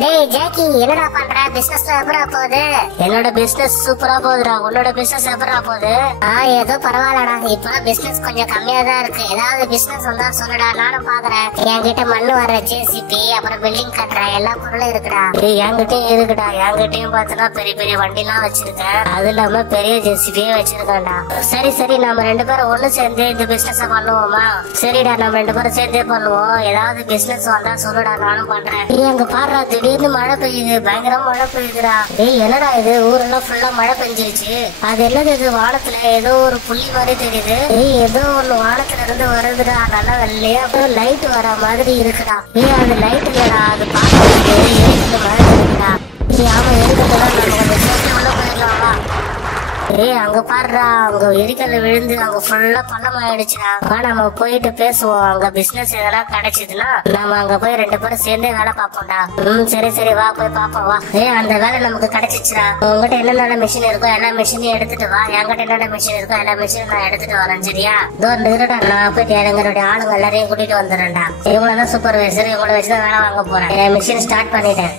டேய் ஜாக்கி, என்னடா பண்ற? பிசினஸ் எப்பரா போகுது? என்னோட பிசினஸ் சூப்பரா போகுதுடா. உன்னோட பிசினஸ் எப்பரா போகுது? ஏதோ பரவாயில்லடா. இப்ப பிசினஸ் கொஞ்சம் கம்மியா தான் இருக்கு. ஏதாவது பிசினஸ் வந்தா சொல்லுடா, நானும் பாக்குறேன். என்கிட்ட மண்ணு வர ஜேசிபி, அப்புறம் பில்டிங் கட்டுற எல்லா பொருளும் இருக்குடா. என்கிட்டயும் இருக்குடா. என்கிட்டயும் பாத்தனா பெரிய பெரிய வண்டி எல்லாம் வச்சிருக்கேன். அது இல்லாம பெரிய ஜேசிபியே வச்சிருக்கேன்டா. சரி சரி, நம்ம ரெண்டு பேரும் ஒண்ணு சேர்ந்து இந்த பிசினஸ் பண்ணுவோமா? சரிடா, நம்ம ரெண்டு பேரும் சேர்ந்தே பண்ணுவோம். ஏதாவது பிசினஸ் வந்தா சொல்லுடா, நானும் பண்றேன். அங்க பாடுறா, திடீர்னு மழை பெய்யுது. பயங்கரமா மழை பெய்யுதுடா. என்னடா இது, ஊரெல்லாம் ஃபுல்லா மழை பெஞ்சிருச்சு. அது என்னது இது? வானத்துல ஏதோ ஒரு புள்ளி மாதிரி தெரியுது. ஏதோ ஒண்ணு வானத்துல இருந்து வருதுடா. நல்லா வெள்ளையா அப்புறம் லைட் வர மாதிரி இருக்குடா. அது லைட் இல்லடா, அது பாக்குறது எரிக்கல மழை இருக்குடா. ஆமா, எரிக்கதான் நம்ம கொஞ்சம் சேர்த்து உள்ள போயிடலாமா? அங்க பாடுறா, அங்க எரிக்கல்ல விழுந்து அங்க ஃபுல்லா பள்ளம் ஆயிடுச்சுடா. நம்ம போயிட்டு பேசுவோம். அங்க பிசினஸ் எதனா கிடைச்சதுன்னா நம்ம அங்க போய் ரெண்டு பேரும் சேர்ந்தே வேலை பார்ப்போம்டா. சரி சரி, வா போய் பாப்போம் வா. அந்த வேலை நமக்கு கிடைச்சிச்சுடா. உங்ககிட்ட என்னென்ன மிஷின் இருக்கோ எல்லா மிஷினையும் எடுத்துட்டு வா. என்கிட்ட என்னென்ன மிஷின் இருக்கோ எல்லா மிஷினும் நான் எடுத்துட்டு வரேன். சரியா? இருடா, நான் போயிட்டு எங்களுடைய ஆளுங்க எல்லாரையும் கூட்டிட்டு வந்துடுறேன்டா. இவங்களதான் சூப்பர்வைசர். இவங்கள வச்சுதான் வேலை வாங்க போறேன். என் மிஷின் ஸ்டார்ட் பண்ணிட்டேன்.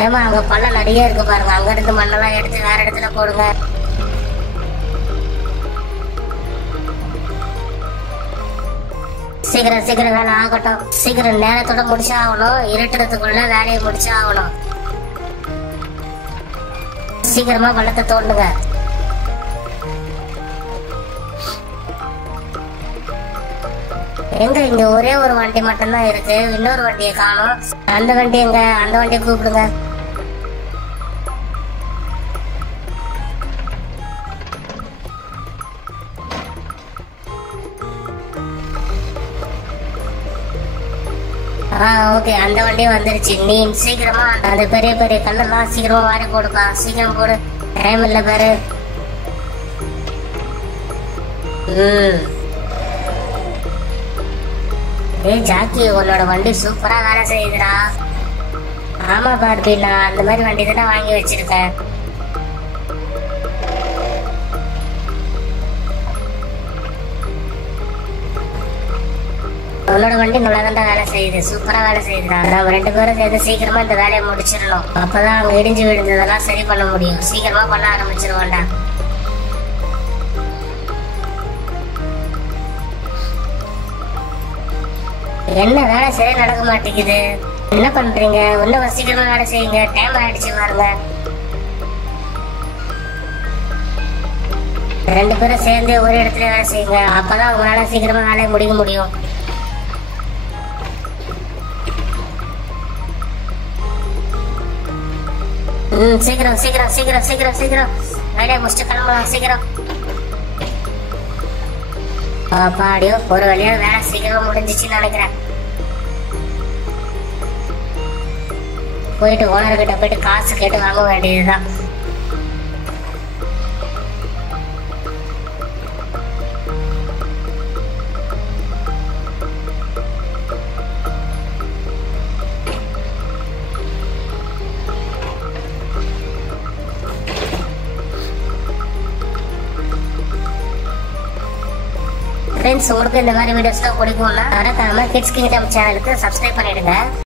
ஏமா, அங்க பள்ளம் நிறைய இருக்கு பாருங்க. அங்க இருந்து மண்ணெல்லாம் எடுத்து வேற இடத்துல போடுங்க. சீக்கிரம் சீக்கிரம் வேலை ஆகட்டும். சீக்கிரம் நேரத்தோட முடிச்சா ஆகணும். இருட்டுறதுக்குள்ள வேலையை முடிச்சா ஆகணும். சீக்கிரமா பள்ளத்தை தோண்டுங்க. எங்க இங்க ஒரே ஒரு வண்டி மட்டும்தான் இருக்கு. இன்னொரு வண்டியை காணும். அந்த வண்டி எங்க? அந்த வண்டியை கூப்பிடுங்க. ஓகே, அந்த வண்டியும் வந்துருச்சு. நீ சீக்கிரமா அந்த பெரிய பெரிய கல்லெல்லாம் சீக்கிரமா வாரி போடுப்பா. சீக்கிரம் போடு, டைம் இல்ல பாரு. ஜாக்கி, உன்னோட வண்டி சூப்பரா வேலை செய்யுதுடா. ஆமா பார்பி, நான் அந்த மாதிரி வண்டி தானே வாங்கி வச்சிருக்கேன். உன்னோட வண்டி நல்லா தான் வேலை செய்யுது. சூப்பரா வேலை செய்யுதுடா. நம்ம ரெண்டு பேரும் சேர்ந்து சீக்கிரமா இந்த வேலையை முடிச்சிடணும். அப்பதான் அங்க இடிஞ்சு விழுந்ததெல்லாம் சரி பண்ண முடியும். சீக்கிரமா பண்ண ஆரம்பிச்சிருவோம்டா. என்ன வேலை சரியா நடக்க மாட்டேங்குது? என்ன பண்றீங்க? இன்னும் சீக்கிரமா வேலை செய்யுங்க. டைம் ஆயிடுச்சு பாருங்க. ரெண்டு பேரும் சேர்ந்து ஒரு இடத்துல வேலை செய்யுங்க. அப்பதான் உங்களால சீக்கிரமா வேலையை முடிக்க முடியும். சீக்கிரம் சீக்கிரம் சீக்கிரம் சீக்கிரம் சீக்கிரம் வேலையை முடிச்சுட்டு கிளம்பலாம். சீக்கிரம். பாடியோ, ஒரு வழியா வேலை சீக்கிரமா முடிஞ்சிச்சுன்னு நினைக்கிறேன். போயிட்டு ஓனர்கிட்ட போயிட்டு காசு கேட்டு வாங்க வேண்டியதுதான். ஃப்ரெண்ட்ஸ், உங்களுக்கு இந்த மாதிரி வீடியோஸ்லாம் பிடிக்கும்னா மறக்காம கிட்ஸ் கிங்டம் சேனலுக்கு சப்ஸ்கிரைப் பண்ணிடுங்க.